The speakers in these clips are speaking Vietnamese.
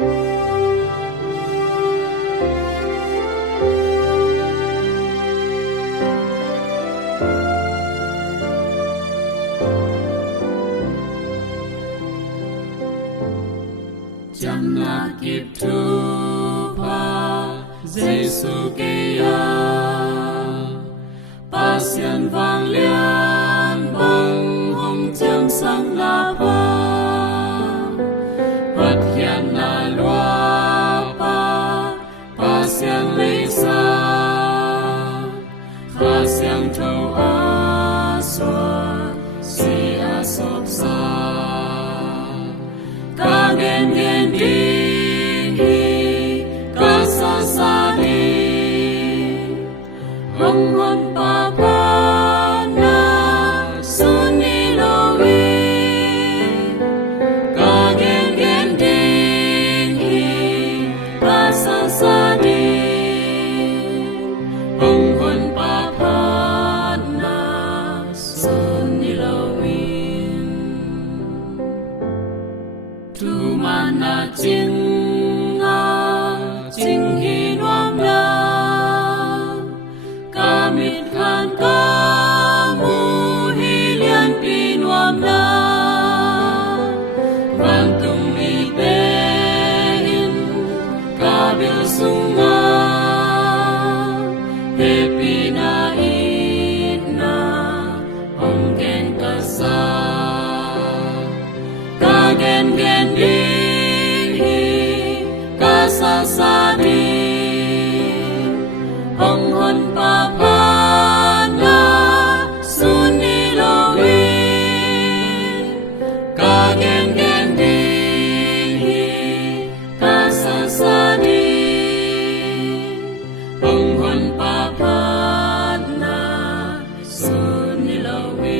Jamna kịp thu pa Giêsu kia pasien vang lian bông hồng chương sang la pa vật hiện na loa pa pasien lý sa kha siang thâu a xoa si a sop sa ka gen gen đi ka sa sa đi hong hon pa pa na sun ni lo vi ka gen đi ka sa sa đi hong hon pa pa na sun ni lo vi tu mana chinh chinh hi nuam la ca mit khan ca mu hi lian pi nuam la vang tung mi te in ca bil sung na he pi na in na hong gen ka sa ka gen đi ka sa sa đi hong hon pa pa na sun ni lo vi ka gen đi ka sa sa đi hong hon pa pa na sun ni lo vi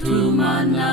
tu mana